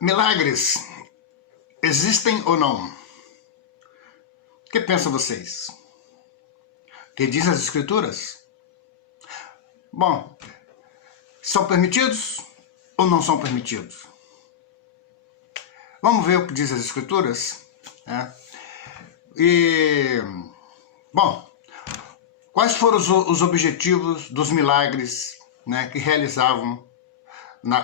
Milagres existem ou não? O que pensam vocês? O que dizem as Escrituras? Bom, são permitidos ou não são permitidos? Vamos ver o que dizem as Escrituras? Bom, quais foram os objetivos dos milagres, que realizavam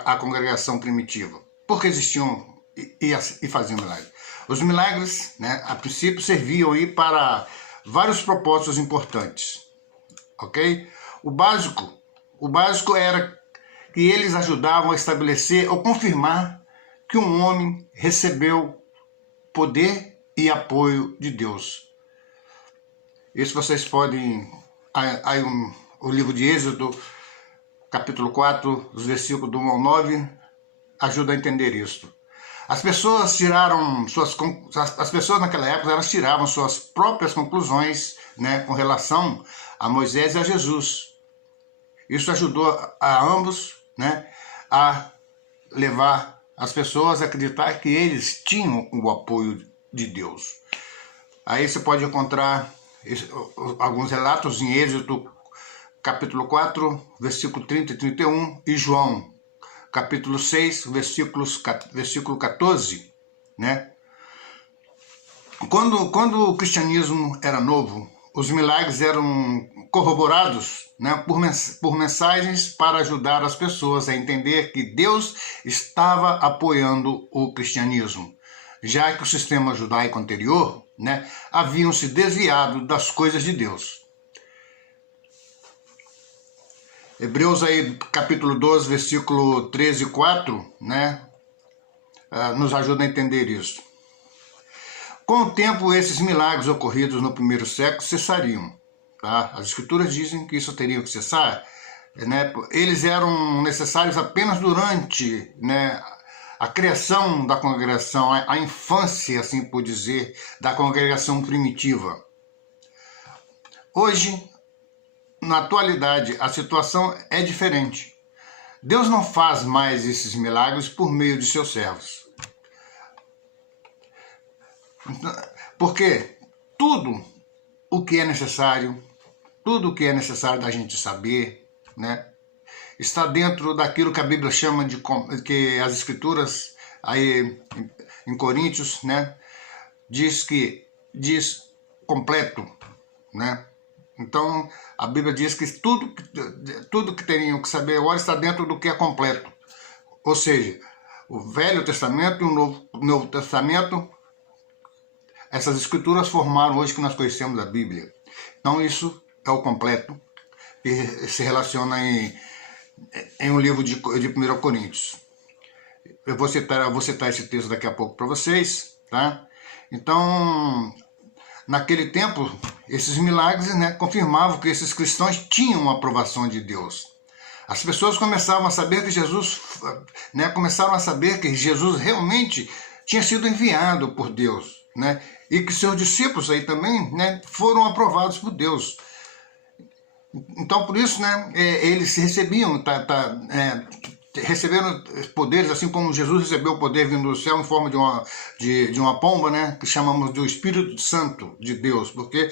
a congregação primitiva? Por que existiam e faziam milagres? Os milagres, a princípio, serviam aí para vários propósitos importantes, ok? O básico era que eles ajudavam a estabelecer ou confirmar que um homem recebeu poder e apoio de Deus. Isso vocês podem... o livro de Êxodo, capítulo 4, os versículos do 1 ao 9, ajuda a entender isso. As pessoas naquela época elas tiravam suas próprias conclusões, com relação a Moisés e a Jesus. Isso ajudou a ambos, a levar as pessoas a acreditar que eles tinham o apoio de Deus. Aí você pode encontrar alguns relatos em Êxodo, capítulo 4, versículo 30 e 31, e João, capítulo 6, versículo 14, Quando o cristianismo era novo, os milagres eram corroborados, por mensagens para ajudar as pessoas a entender que Deus estava apoiando o cristianismo, já que o sistema judaico anterior, haviam se desviado das coisas de Deus. Hebreus aí, capítulo 12, versículo 13 e 4, nos ajuda a entender isso. Com o tempo, esses milagres ocorridos no primeiro século cessariam. Tá? As Escrituras dizem que isso teria que cessar. Eles eram necessários apenas durante a criação da congregação, a infância, assim por dizer, da congregação primitiva. Hoje, na atualidade, a situação é diferente. Deus não faz mais esses milagres por meio de seus servos. Porque tudo o que é necessário da gente saber, está dentro daquilo que a Bíblia chama de, que as Escrituras, aí em Coríntios, diz completo, Então, a Bíblia diz que tudo que teriam que saber agora está dentro do que é completo. Ou seja, o Velho Testamento e o Novo Testamento, essas Escrituras formaram hoje que nós conhecemos a Bíblia. Então, isso é o completo, que se relaciona em um livro de 1 Coríntios. Eu vou citar esse texto daqui a pouco para vocês, tá? Então, naquele tempo, esses milagres confirmavam que esses cristãos tinham a aprovação de Deus. As pessoas começaram a saber que Jesus realmente tinha sido enviado por Deus, e que seus discípulos aí também foram aprovados por Deus. Então, por isso, eles receberam poderes, assim como Jesus recebeu o poder vindo do céu em forma de uma pomba, que chamamos do Espírito Santo de Deus, porque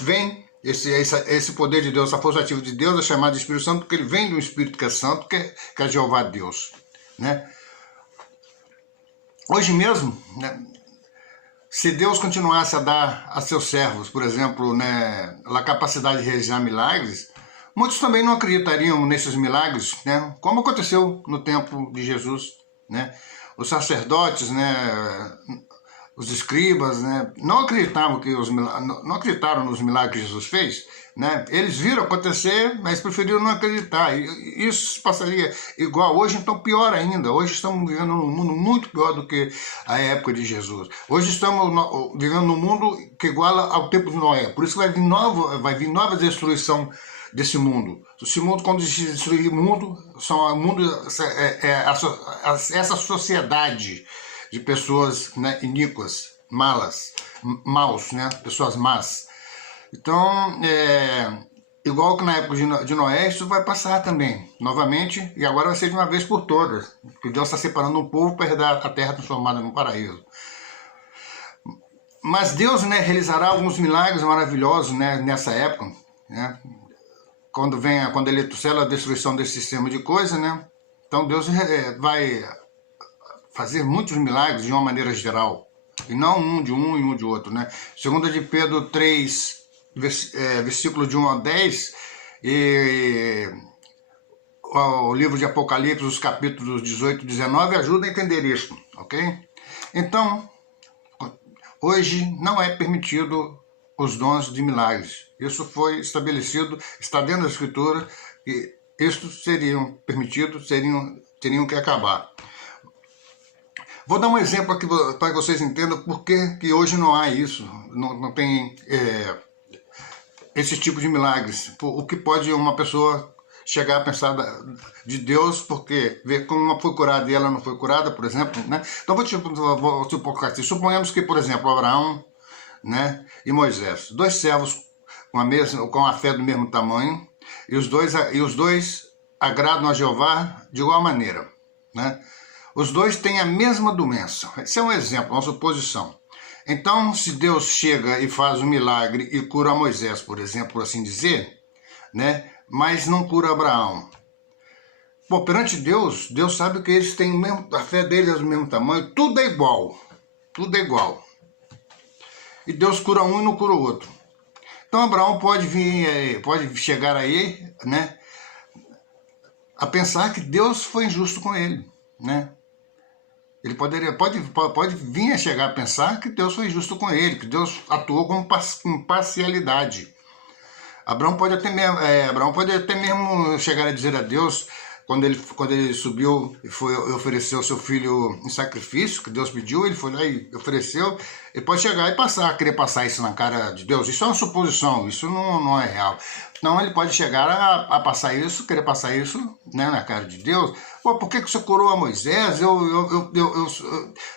vem esse poder de Deus, essa força ativa de Deus é chamada de Espírito Santo, porque ele vem do Espírito que é santo, que é Jeová Deus. Hoje mesmo, se Deus continuasse a dar a seus servos, por exemplo, a capacidade de realizar milagres, muitos também não acreditariam nesses milagres, como aconteceu no tempo de Jesus. Os sacerdotes, os escribas, não acreditaram nos milagres que Jesus fez. Eles viram acontecer, mas preferiram não acreditar. E isso passaria igual hoje, então pior ainda. Hoje estamos vivendo num mundo muito pior do que a época de Jesus. Hoje estamos vivendo num mundo que iguala ao tempo de Noé. Por isso vai vir nova destruição desse mundo. Esse mundo, quando se destruir o mundo, essa sociedade de pessoas iníquas, maus, pessoas más. Então, igual que na época de Noé, isso vai passar também, novamente, e agora vai ser de uma vez por todas, que Deus está separando um povo para herdar a terra transformada num paraíso. Mas Deus, né, realizará alguns milagres maravilhosos, né, nessa época, né, quando ele trouxer a destruição desse sistema de coisas, né, então Deus vai fazer muitos milagres de uma maneira geral, e não um de um e um de outro, né. Segundo de Pedro 3, versículo de 1 a 10, e o livro de Apocalipse, os capítulos 18 e 19, ajuda a entender isso, ok? Então, hoje não é permitido os dons de milagres. Isso foi estabelecido, está dentro da Escritura, e estes seriam permitidos, teriam que acabar. Vou dar um exemplo aqui para que vocês entendam por que hoje não há isso, não tem esse tipo de milagres. O que pode uma pessoa chegar a pensar de Deus, porque ver como uma foi curada e ela não foi curada, por exemplo, né? Então vou te colocar assim. Suponhamos que, por exemplo, Abraão, né, e Moisés, dois servos com a fé do mesmo tamanho, e os dois agradam a Jeová de igual maneira, né? Os dois têm a mesma doença. Esse é um exemplo, uma suposição. Então, se Deus chega e faz um milagre e cura Moisés, por exemplo, por assim dizer, né, mas não cura Abraão. Bom, perante Deus, Deus sabe que eles têm a fé deles é do mesmo tamanho, tudo é igual. Tudo é igual. E Deus cura um e não cura o outro. Então Abraão pode chegar aí, né, a pensar que Deus foi injusto com ele, né? Ele pode vir a chegar a pensar que Deus foi injusto com ele, que Deus atuou com parcialidade. Abraão pode até mesmo chegar a dizer a Deus, quando ele subiu e ofereceu seu filho em sacrifício, que Deus pediu, ele foi lá e ofereceu, ele pode chegar e querer passar isso na cara de Deus. Isso é uma suposição, isso não é real. Então ele pode chegar a querer passar isso, né, na cara de Deus. Pô, por que você curou a Moisés?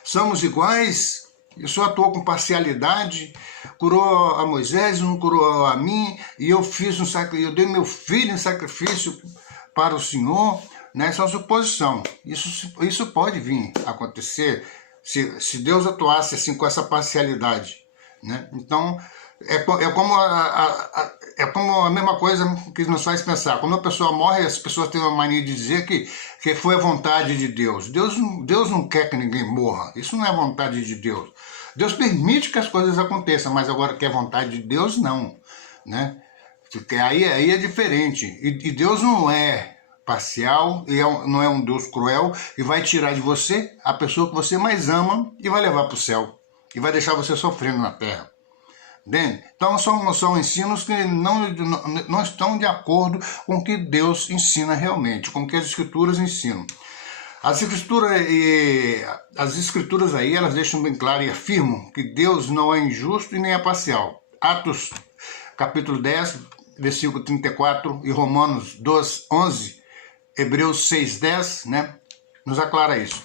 Somos iguais? O Senhor atuou com parcialidade, curou a Moisés, não curou a mim, e eu dei meu filho em sacrifício para o Senhor, né? Essa é uma suposição. Isso pode vir a acontecer se Deus atuasse assim com essa parcialidade, né? Então é como a mesma coisa que nos faz pensar. Quando uma pessoa morre, as pessoas têm uma mania de dizer que foi a vontade de Deus. Deus não quer que ninguém morra. Isso não é a vontade de Deus. Deus permite que as coisas aconteçam, mas agora que é vontade de Deus, não, né? Porque aí é diferente. E Deus não é parcial, e não é um Deus cruel, e vai tirar de você a pessoa que você mais ama e vai levar para o céu. E vai deixar você sofrendo na terra. Entende? Então são ensinos que não estão de acordo com o que Deus ensina realmente, com o que as Escrituras ensinam. As escrituras aí, elas deixam bem claro e afirmam que Deus não é injusto e nem é parcial. Atos, capítulo 10, versículo 34, e Romanos 2, 11, Hebreus 6, 10, né, nos aclara isso.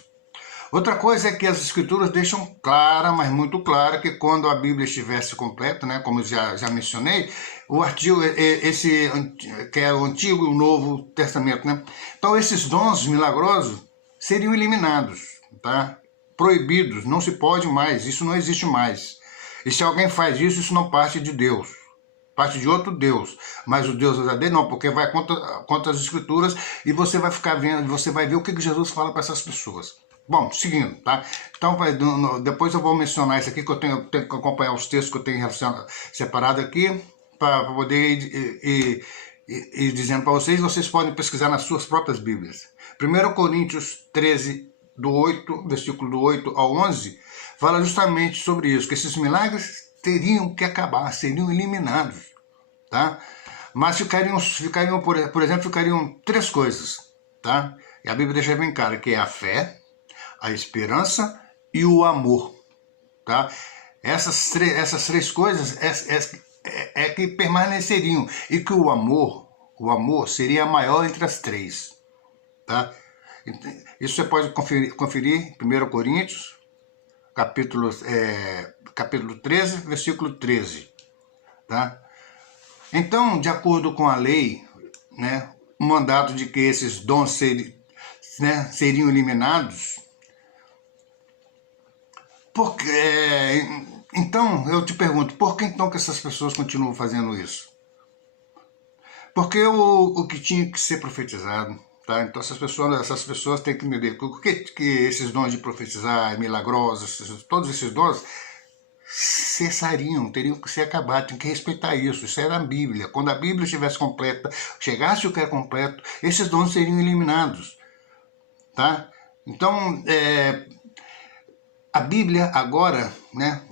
Outra coisa é que as escrituras deixam clara, mas muito clara, que quando a Bíblia estivesse completa, né, como eu já mencionei, o artigo, que é o Antigo e o Novo Testamento, né, então esses dons milagrosos seriam eliminados, tá? Proibidos, não se pode mais, isso não existe mais. E se alguém faz isso, isso não parte de Deus, parte de outro Deus. Mas o Deus verdadeiro não, porque vai contra as Escrituras e você vai ficar vendo, você vai ver o que Jesus fala para essas pessoas. Bom, seguindo, tá? Então, depois eu vou mencionar isso aqui, que eu tenho que acompanhar os textos que eu tenho separado aqui, para poder ir dizendo para vocês. Vocês podem pesquisar nas suas próprias Bíblias. 1 Coríntios 13, versículo do 8 ao 11, fala justamente sobre isso, que esses milagres teriam que acabar, seriam eliminados, tá? Mas ficariam por exemplo, ficariam três coisas, tá? E a Bíblia deixa bem claro que é a fé, a esperança e o amor, tá? Essas três coisas é que permaneceriam, e que o amor seria a maior entre as três, tá? Isso você pode conferir em 1 Coríntios, capítulo 13, versículo 13, tá? Então, de acordo com a lei, né, o mandato de que esses dons seriam eliminados, então eu te pergunto, por que então que essas pessoas continuam fazendo isso? Porque o que tinha que ser profetizado, tá? Então essas pessoas têm que entender que esses dons de profetizar, milagrosos, todos esses dons cessariam, teriam que ser acabados, tem que respeitar isso. Isso era a Bíblia. Quando a Bíblia estivesse completa, chegasse o que é completo, esses dons seriam eliminados, tá? Então, a Bíblia agora, né,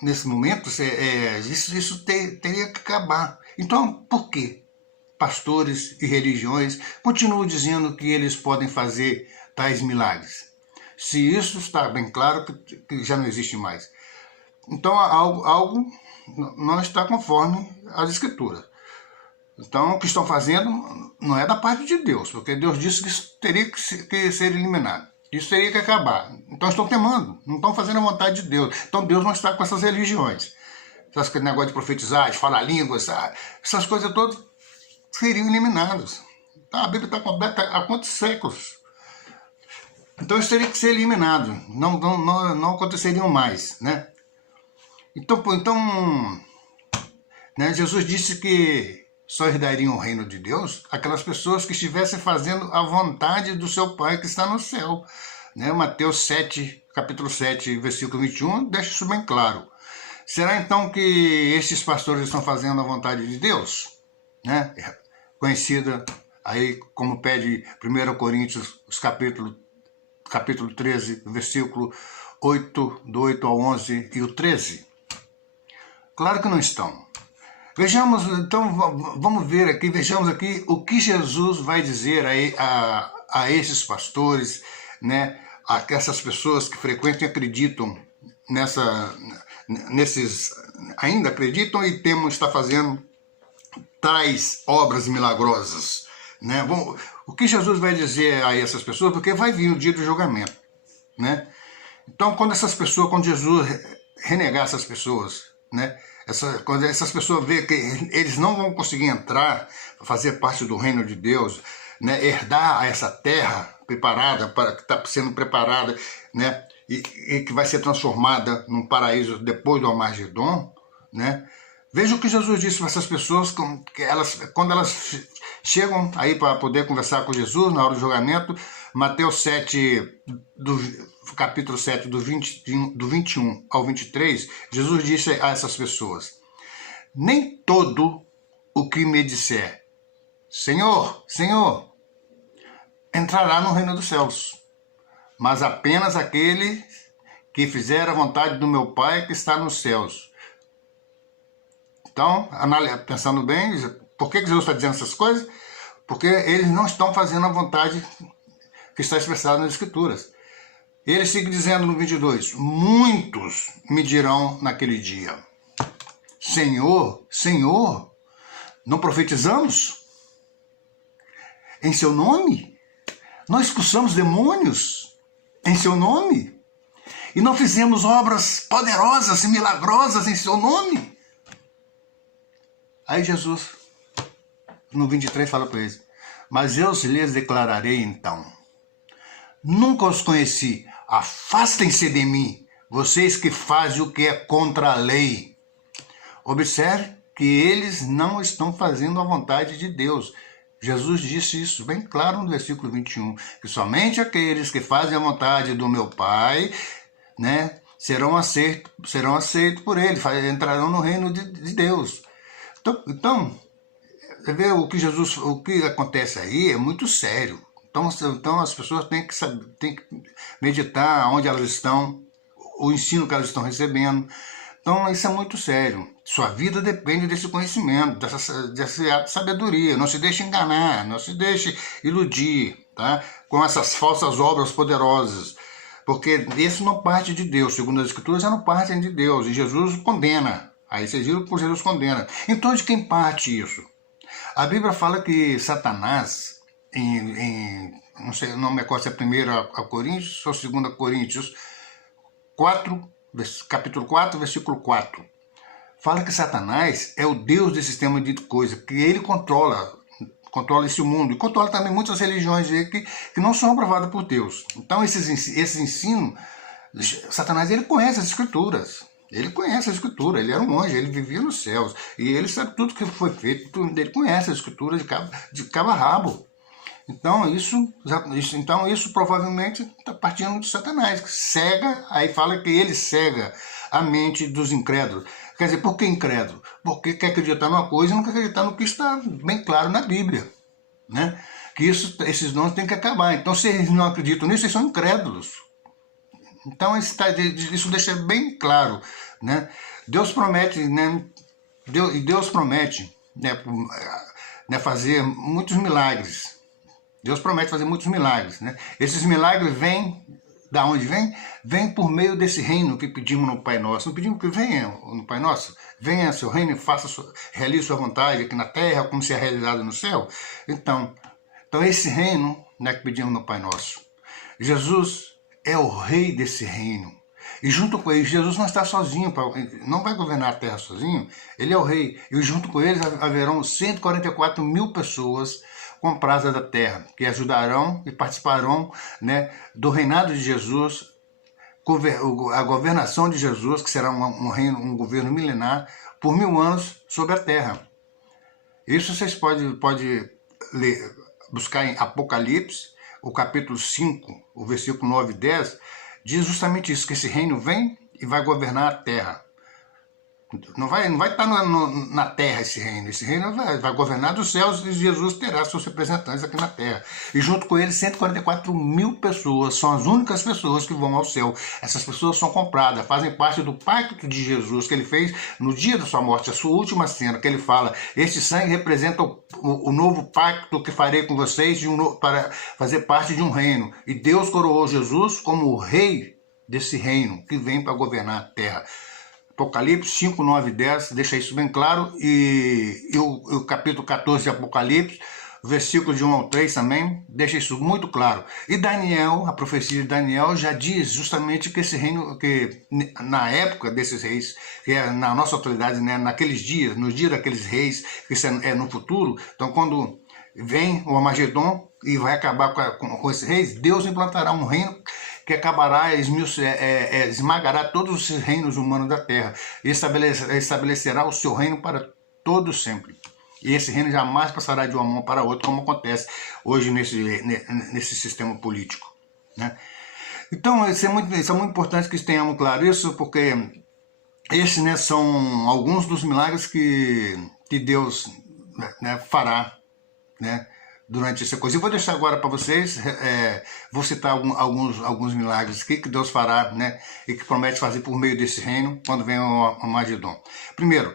nesse momento, isso teria que acabar. Então, por quê? Pastores e religiões continuam dizendo que eles podem fazer tais milagres. Se isso está bem claro que já não existe mais. Então, algo não está conforme as Escrituras. Então, o que estão fazendo não é da parte de Deus, porque Deus disse que isso teria que ser eliminado. Isso teria que acabar. Então, estão temando, não estão fazendo a vontade de Deus. Então, Deus não está com essas religiões. Esse negócio de profetizar, de falar línguas, essas coisas todas seriam eliminadas. A Bíblia está completa há quantos séculos? Então, isso teria que ser eliminado. Não aconteceriam mais, né? Então, né, Jesus disse que só herdariam o reino de Deus aquelas pessoas que estivessem fazendo a vontade do seu Pai que está no céu. Né? Mateus 7, capítulo 7, versículo 21, deixa isso bem claro. Será então que esses pastores estão fazendo a vontade de Deus? Né? Conhecida aí como pede 1 Coríntios, capítulo 13, versículo 8, do 8 ao 11 e o 13. Claro que não estão. Vejamos, então, vejamos aqui o que Jesus vai dizer a esses pastores, né, a essas pessoas que frequentam e acreditam ainda acreditam e está fazendo tais obras milagrosas. Né? Bom, o que Jesus vai dizer a essas pessoas, porque vai vir o dia do julgamento. Né? Então, quando Jesus renegar essas pessoas, né? Quando essas pessoas veem que eles não vão conseguir entrar, fazer parte do reino de Deus, né? Herdar essa terra preparada, que está sendo preparada, né? E que vai ser transformada num paraíso depois do Armagedon, né? Veja o que Jesus disse para essas pessoas, quando elas chegam aí para poder conversar com Jesus na hora do julgamento. Mateus 7, capítulo 7, do 21 ao 23, Jesus disse a essas pessoas: nem todo o que me disser Senhor, Senhor, entrará no reino dos céus, mas apenas aquele que fizer a vontade do meu Pai que está nos céus. Então, pensando bem, por que Jesus está dizendo essas coisas? Porque eles não estão fazendo a vontade que está expressada nas Escrituras. Ele segue dizendo no 22, muitos me dirão naquele dia, Senhor, Senhor, não profetizamos em seu nome? Nós expulsamos demônios em seu nome? E não fizemos obras poderosas e milagrosas em seu nome? Aí Jesus, no 23, fala para eles, mas eu lhes declararei então, nunca os conheci, afastem-se de mim, vocês que fazem o que é contra a lei. Observe que eles não estão fazendo a vontade de Deus. Jesus disse isso bem claro no versículo 21, que somente aqueles que fazem a vontade do meu Pai, né, serão aceitos por ele, entrarão no reino de Deus. Então, você vê o que acontece aí é muito sério. Então as pessoas têm que meditar onde elas estão, o ensino que elas estão recebendo. Então isso é muito sério. Sua vida depende desse conhecimento, dessa sabedoria. Não se deixe enganar, não se deixe iludir, tá? Com essas falsas obras poderosas. Porque isso não parte de Deus. Segundo as Escrituras, não partem de Deus. E Jesus condena. Aí vocês viram que Jesus condena. Então de quem parte isso? A Bíblia fala que Satanás, não sei, não me recordo se é 1 Coríntios ou 2 Coríntios 4, capítulo 4, versículo 4, fala que Satanás é o Deus desse sistema de coisa, que ele controla esse mundo, e controla também muitas religiões que não são aprovadas por Deus. Então esse ensino, Satanás, ele conhece as escrituras, ele era um anjo, ele vivia nos céus, e ele sabe tudo que foi feito, ele conhece as escrituras de cabo a rabo. Então isso provavelmente está partindo de Satanás, que cega, aí fala que ele cega a mente dos incrédulos. Quer dizer, por que incrédulo? Porque quer acreditar numa coisa e não quer acreditar no que está bem claro na Bíblia, né? Que esses dons têm que acabar. Então, se eles não acreditam nisso, eles são incrédulos. Então, isso deixa bem claro, né? Deus promete, né? Deus promete, né, fazer muitos milagres. Deus promete fazer muitos milagres, né? Esses milagres vêm, da onde vem? Vem por meio desse reino que pedimos no Pai Nosso. Não pedimos que venha no Pai Nosso? Venha seu reino e realize sua vontade aqui na terra, como se é realizado no céu. Então esse reino, né, que pedimos no Pai Nosso. Jesus é o rei desse reino. E junto com ele, Jesus não está sozinho, não vai governar a terra sozinho. Ele é o rei. E junto com ele haverão 144 mil pessoas compradas da terra, que ajudarão e participarão, né, do reinado de Jesus, a governação de Jesus, que será um governo milenar, por 1000 anos sobre a terra. Isso vocês podem ler, buscar em Apocalipse, o capítulo 5, o versículo 9 e 10, diz justamente isso, que esse reino vem e vai governar a terra. Não vai estar na terra esse reino vai governar dos céus, e Jesus terá seus representantes aqui na terra. E junto com ele 144 mil pessoas, são as únicas pessoas que vão ao céu. Essas pessoas são compradas, fazem parte do pacto de Jesus que ele fez no dia da sua morte, a sua última cena, que ele fala: este sangue representa o novo pacto que farei com vocês para fazer parte de um reino. E Deus coroou Jesus como o rei desse reino que vem para governar a terra. Apocalipse 5, 9 e 10 deixa isso bem claro, e o capítulo 14 de Apocalipse, versículos de 1 ao 3 também, deixa isso muito claro. E Daniel, a profecia de Daniel já diz justamente que esse reino, que na época desses reis, que é na nossa atualidade, né, naqueles dias, nos dias daqueles reis, que isso é no futuro, então quando vem o Armagedon e vai acabar com esses reis, Deus implantará um reino que acabará, esmagará todos os reinos humanos da terra e estabelecerá o seu reino para todo sempre. E esse reino jamais passará de uma mão para outra, como acontece hoje nesse sistema político, né? Então, isso é muito importante que tenhamos claro isso, porque esses, né, são alguns dos milagres que Deus, né, fará, né, durante essa coisa. Eu vou deixar agora para vocês, vou citar alguns milagres que Deus fará, né, e que promete fazer por meio desse reino quando vem o Armagedon. Primeiro,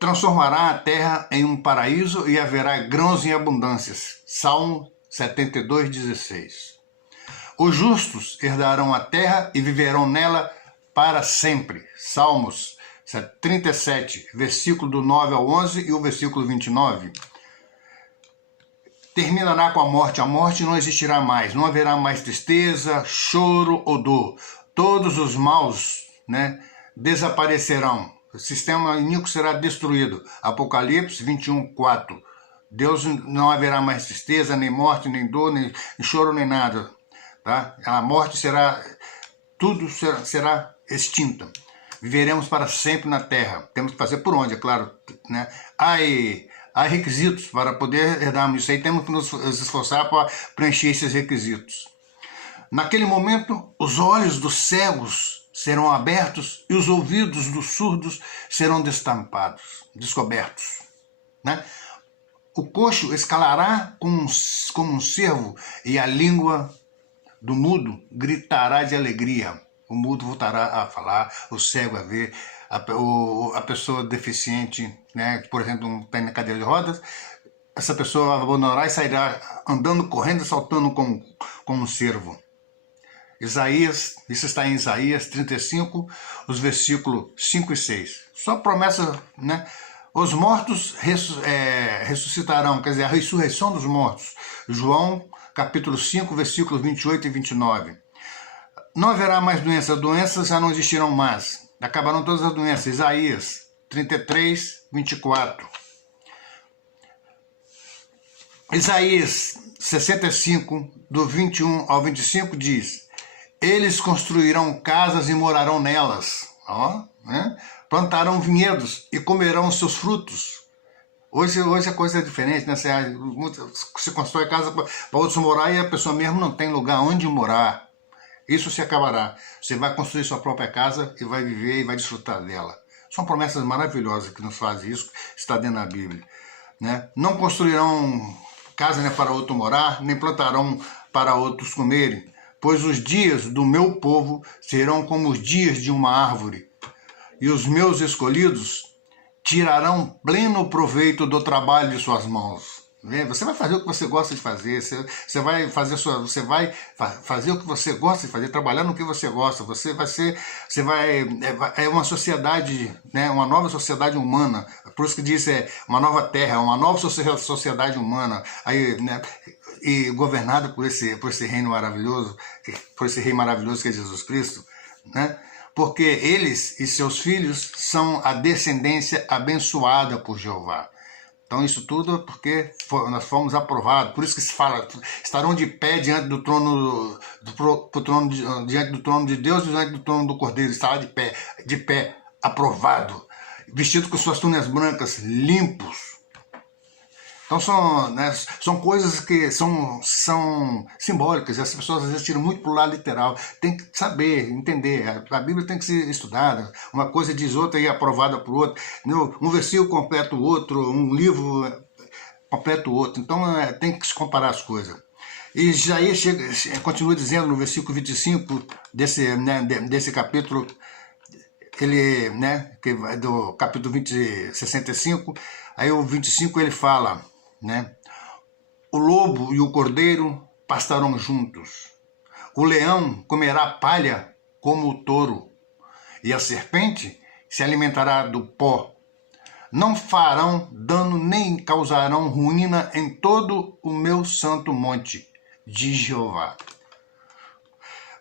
transformará a terra em um paraíso e haverá grãos em abundâncias. Salmo 72, 16. Os justos herdarão a terra e viverão nela para sempre. Salmos 37, versículo do 9 ao 11 e o versículo 29. Terminará com a morte não existirá mais, não haverá mais tristeza, choro ou dor. Todos os maus, né, desaparecerão. O sistema iníquo será destruído. Apocalipse 21, 4. Deus não haverá mais tristeza, nem morte, nem dor, nem choro, nem nada. Tá? A morte tudo será extinta. Viveremos para sempre na terra. Temos que fazer por onde, é claro, né? Há requisitos para poder herdarmos isso aí, temos que nos esforçar para preencher esses requisitos. Naquele momento, os olhos dos cegos serão abertos e os ouvidos dos surdos serão descobertos, né? O coxo escalará como um cervo e a língua do mudo gritará de alegria. O mudo voltará a falar, o cego a ver, a pessoa deficiente, né, por exemplo, está na cadeira de rodas, essa pessoa abandonará e sairá andando, correndo, saltando como um cervo. Isaías, isso está em Isaías 35, os versículos 5 e 6. Só promessa, né? Os mortos ressuscitarão, quer dizer, a ressurreição dos mortos. João, capítulo 5, versículos 28 e 29. Não haverá mais doenças já não existirão mais. acabarão todas as doenças. Isaías 33, 24. Isaías 65, do 21 ao 25 diz: eles construirão casas e morarão nelas, né? Plantarão vinhedos e comerão seus frutos. Hoje a coisa é diferente, né? Você constrói casa para outros morar e a pessoa mesmo não tem lugar onde morar. Isso se acabará. Você vai construir sua própria casa e vai viver e vai desfrutar dela. São promessas maravilhosas que nos fazem isso, está dentro da Bíblia, né? Não construirão casa, né, para outro morar, nem plantarão para outros comerem, pois os dias do meu povo serão como os dias de uma árvore, e os meus escolhidos tirarão pleno proveito do trabalho de suas mãos. Você vai fazer o que você gosta de fazer, você vai fazer o que você gosta de fazer, trabalhar no que você gosta. É uma sociedade, né, uma nova sociedade humana. Por isso que diz uma nova terra, uma nova sociedade humana, aí, né, e governada por esse reino maravilhoso, por esse rei maravilhoso que é Jesus Cristo, né? Porque eles e seus filhos são a descendência abençoada por Jeová. Então isso tudo porque nós fomos aprovados. Por isso que se fala, estarão de pé diante do trono, diante do trono de Deus e diante do trono do Cordeiro. Estará de pé, aprovado, vestido com suas túnicas brancas, limpos. Então são coisas que são simbólicas, e as pessoas às vezes tiram muito para o lado literal. Tem que saber, entender, a Bíblia tem que ser estudada, uma coisa diz outra e é aprovada por outra, um versículo completa o outro, um livro completa o outro, então tem que se comparar as coisas. E Isaías continua dizendo no versículo 25 desse capítulo, ele, né, do capítulo 65, aí o 25 ele fala, né? O lobo e o cordeiro pastarão juntos. O leão comerá palha como o touro, e a serpente se alimentará do pó. Não farão dano nem causarão ruína em todo o meu santo monte, diz Jeová.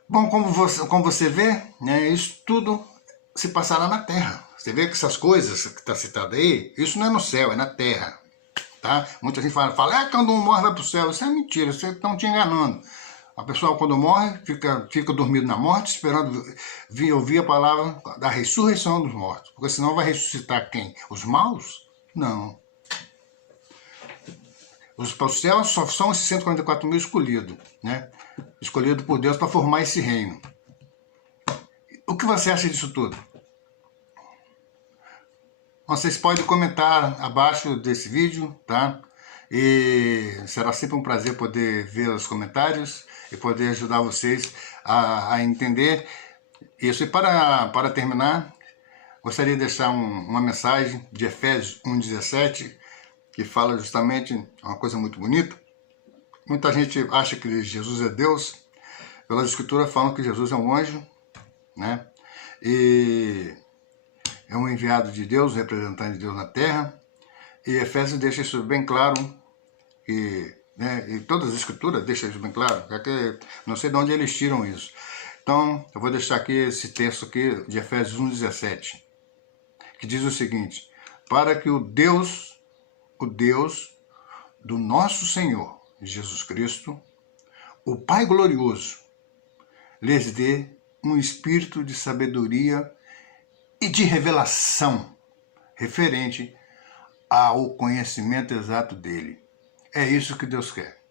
Bom, como você vê, né, isso tudo se passará na terra. Você vê que essas coisas que está citado aí, isso não é no céu, é na terra. Tá? Muita gente fala, quando um morre vai para o céu. Isso é mentira, vocês estão te enganando. A pessoa quando morre, fica dormido na morte, esperando ouvir a palavra da ressurreição dos mortos. Porque senão vai ressuscitar quem? Os maus? Não. Os para o céu só são esses 144 mil escolhidos, né? Escolhidos por Deus para formar esse reino. O que você acha disso tudo? Vocês podem comentar abaixo desse vídeo, tá? E será sempre um prazer poder ver os comentários e poder ajudar vocês a entender isso. E para terminar, gostaria de deixar uma mensagem de Efésios 1,17, que fala justamente uma coisa muito bonita. Muita gente acha que Jesus é Deus. Pelas Escrituras falam que Jesus é um anjo, né? E é um enviado de Deus, representante de Deus na terra. E Efésios deixa isso bem claro, e todas as escrituras deixam isso bem claro, porque não sei de onde eles tiram isso. Então, eu vou deixar aqui esse texto aqui de Efésios 1,17, que diz o seguinte: para que o Deus do nosso Senhor Jesus Cristo, o Pai glorioso, lhes dê um espírito de sabedoria e de revelação referente ao conhecimento exato dele. É isso que Deus quer.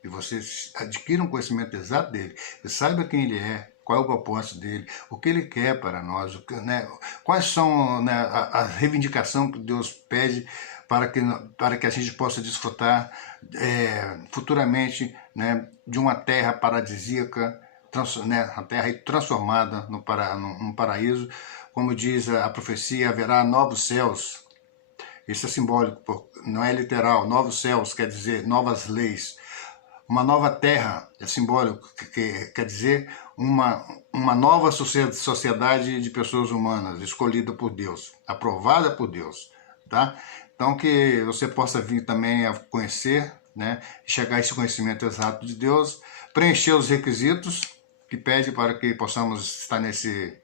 Que vocês adquiram um conhecimento exato dele, que saiba quem ele é, qual é o propósito dele, o que ele quer para nós, né, quais são, né, a reivindicação que Deus pede para que a gente possa desfrutar futuramente, né, de uma terra paradisíaca, a terra transformada num paraíso. Como diz a profecia, haverá novos céus. Isso é simbólico, não é literal. Novos céus quer dizer novas leis. Uma nova terra é simbólico, que quer dizer uma nova sociedade de pessoas humanas, escolhida por Deus, aprovada por Deus, tá? Então que você possa vir também a conhecer, né, chegar a esse conhecimento exato de Deus, preencher os requisitos que pede para que possamos estar nesse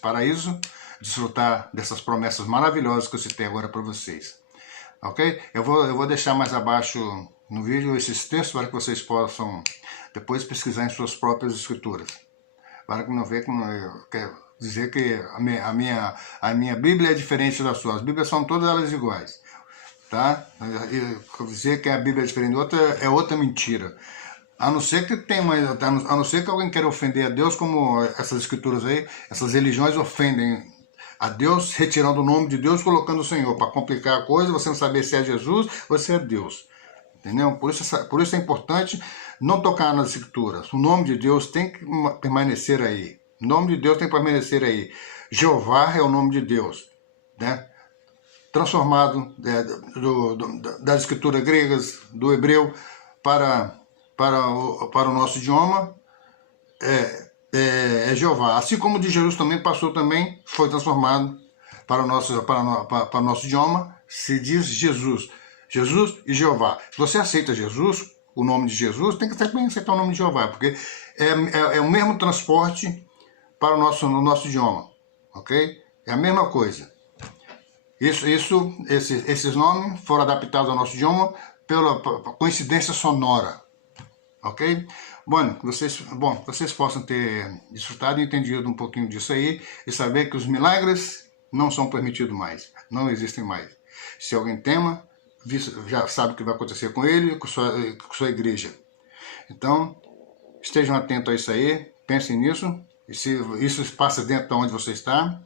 paraíso, desfrutar dessas promessas maravilhosas que eu citei agora para vocês. Ok? Eu vou deixar mais abaixo no vídeo esses textos para que vocês possam depois pesquisar em suas próprias escrituras. Para que não veja que quer dizer que a minha Bíblia é diferente das suas. As Bíblias são todas elas iguais. Tá? Dizer que a Bíblia é diferente de outra é outra mentira. A não ser que alguém queira ofender a Deus, como essas escrituras aí, essas religiões ofendem a Deus, retirando o nome de Deus, colocando o Senhor, para complicar a coisa, você não saber se é Jesus ou se é Deus. Entendeu? Por isso é importante não tocar nas escrituras. O nome de Deus tem que permanecer aí. O nome de Deus tem que permanecer aí. Jeová é o nome de Deus, né? Transformado das escrituras gregas, do hebreu, para o nosso idioma, é Jeová. Assim como o de Jesus também passou, também foi transformado para o nosso idioma, se diz Jesus. Jesus e Jeová. Se você aceita Jesus, o nome de Jesus, tem que também aceitar o nome de Jeová, porque é o mesmo transporte para no nosso idioma, ok? É a mesma coisa. Esses nomes foram adaptados ao nosso idioma pela coincidência sonora, ok? Bom, vocês possam ter desfrutado e entendido um pouquinho disso aí e saber que os milagres não são permitidos mais, não existem mais. Se alguém tema, já sabe o que vai acontecer com ele e com sua igreja. Então, estejam atentos a isso aí, pensem nisso, e se isso passa dentro de onde você está,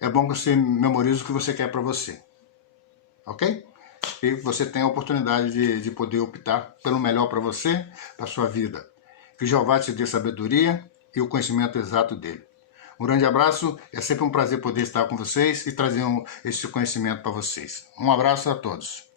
é bom que você memorize o que você quer para você. Ok? E você tem a oportunidade de poder optar pelo melhor para você, para a sua vida. Que Jeová te dê sabedoria e o conhecimento exato dele. Um grande abraço, é sempre um prazer poder estar com vocês e trazer esse conhecimento para vocês. Um abraço a todos.